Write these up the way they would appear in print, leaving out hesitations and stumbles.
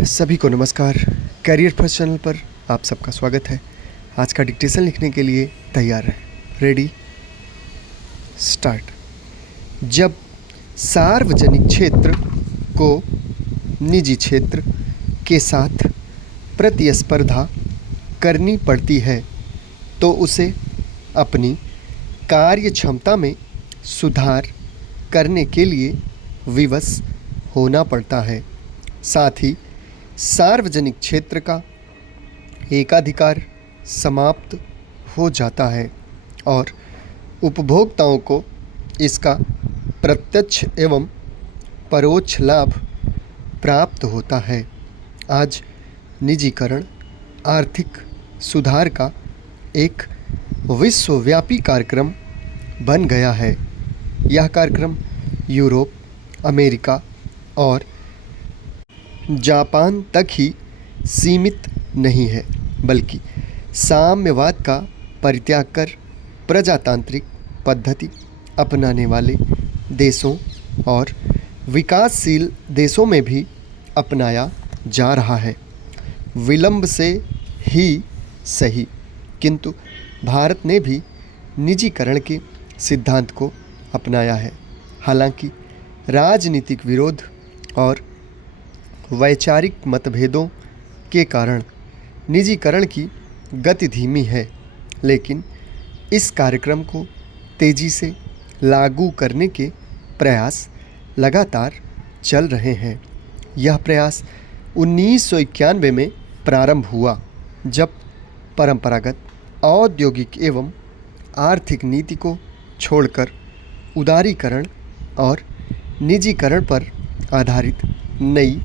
सभी को नमस्कार। करियर फर्स्ट चैनल पर आप सबका स्वागत है। आज का डिक्टेशन लिखने के लिए तैयार है। Ready start. जब सार्वजनिक क्षेत्र को निजी क्षेत्र के साथ प्रतिस्पर्धा करनी पड़ती है तो उसे अपनी कार्य क्षमता में सुधार करने के लिए विवश होना पड़ता है। साथ ही सार्वजनिक क्षेत्र का एकाधिकार समाप्त हो जाता है और उपभोक्ताओं को इसका प्रत्यक्ष एवं परोक्ष लाभ प्राप्त होता है। आज निजीकरण आर्थिक सुधार का एक विश्वव्यापी कार्यक्रम बन गया है। यह कार्यक्रम यूरोप, अमेरिका और जापान तक ही सीमित नहीं है, बल्कि साम्यवाद का परित्याग कर प्रजातांत्रिक पद्धति अपनाने वाले देशों और विकासशील देशों में भी अपनाया जा रहा है। विलंब से ही सही, किंतु भारत ने भी निजीकरण के सिद्धांत को अपनाया है। हालांकि राजनीतिक विरोध और वैचारिक मतभेदों के कारण निजीकरण की गति धीमी है, लेकिन इस कार्यक्रम को तेज़ी से लागू करने के प्रयास लगातार चल रहे हैं। यह प्रयास 1991 में प्रारंभ हुआ, जब परंपरागत औद्योगिक एवं आर्थिक नीति को छोड़कर उदारीकरण और निजीकरण पर आधारित नई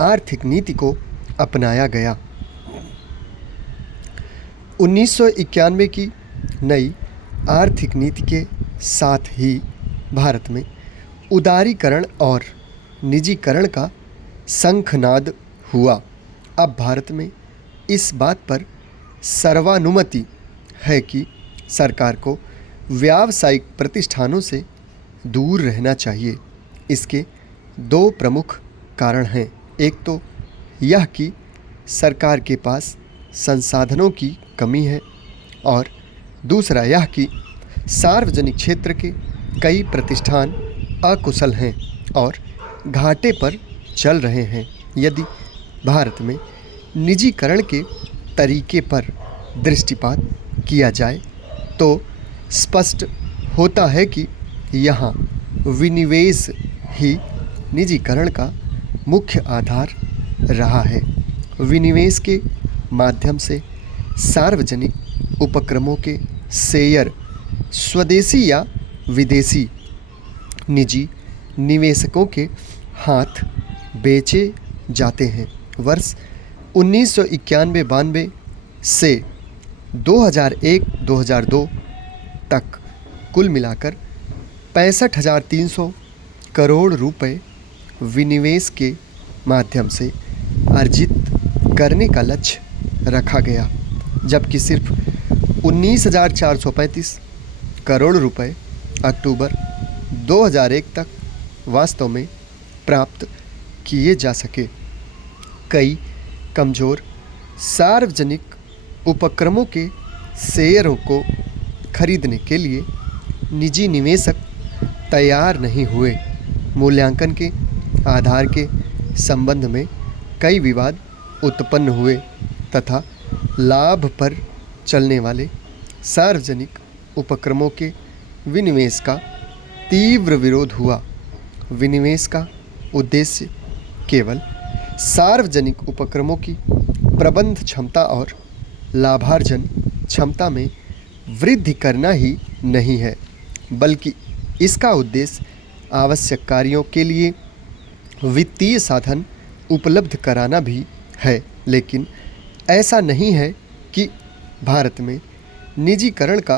आर्थिक नीति को अपनाया गया। 1991 की नई आर्थिक नीति के साथ ही भारत में उदारीकरण और निजीकरण का शंखनाद हुआ। अब भारत में इस बात पर सर्वानुमति है कि सरकार को व्यावसायिक प्रतिष्ठानों से दूर रहना चाहिए। इसके दो प्रमुख कारण हैं। एक तो यह कि सरकार के पास संसाधनों की कमी है और दूसरा यह कि सार्वजनिक क्षेत्र के कई प्रतिष्ठान अकुशल हैं और घाटे पर चल रहे हैं। यदि भारत में निजीकरण के तरीके पर दृष्टिपात किया जाए तो स्पष्ट होता है कि यहाँ विनिवेश ही निजीकरण का मुख्य आधार रहा है। विनिवेश के माध्यम से सार्वजनिक उपक्रमों के शेयर स्वदेशी या विदेशी निजी निवेशकों के हाथ बेचे जाते हैं। वर्ष 1991-92 से 2001-2002 तक कुल मिलाकर 65,300 करोड़ रुपए विनिवेश के माध्यम से अर्जित करने का लक्ष्य रखा गया, जबकि सिर्फ 19,435 करोड़ रुपए अक्टूबर 2001 तक वास्तव में प्राप्त किए जा सके। कई कमज़ोर सार्वजनिक उपक्रमों के शेयरों को खरीदने के लिए निजी निवेशक तैयार नहीं हुए। मूल्यांकन के आधार के संबंध में कई विवाद उत्पन्न हुए तथा लाभ पर चलने वाले सार्वजनिक उपक्रमों के विनिवेश का तीव्र विरोध हुआ। विनिवेश का उद्देश्य केवल सार्वजनिक उपक्रमों की प्रबंध क्षमता और लाभार्जन क्षमता में वृद्धि करना ही नहीं है, बल्कि इसका उद्देश्य आवश्यक कार्यों के लिए वित्तीय साधन उपलब्ध कराना भी है। लेकिन ऐसा नहीं है कि भारत में निजीकरण का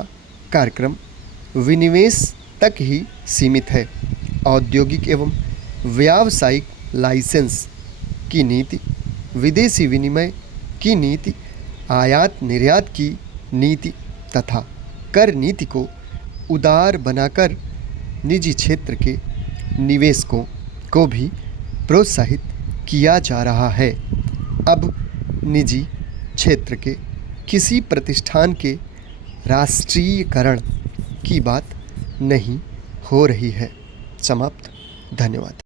कार्यक्रम विनिवेश तक ही सीमित है। औद्योगिक एवं व्यावसायिक लाइसेंस की नीति, विदेशी विनिमय की नीति, आयात निर्यात की नीति तथा कर नीति को उदार बनाकर निजी क्षेत्र के निवेशकों को भी प्रोत्साहित किया जा रहा है। अब निजी क्षेत्र के किसी प्रतिष्ठान के राष्ट्रीयकरण की बात नहीं हो रही है। समाप्त। धन्यवाद।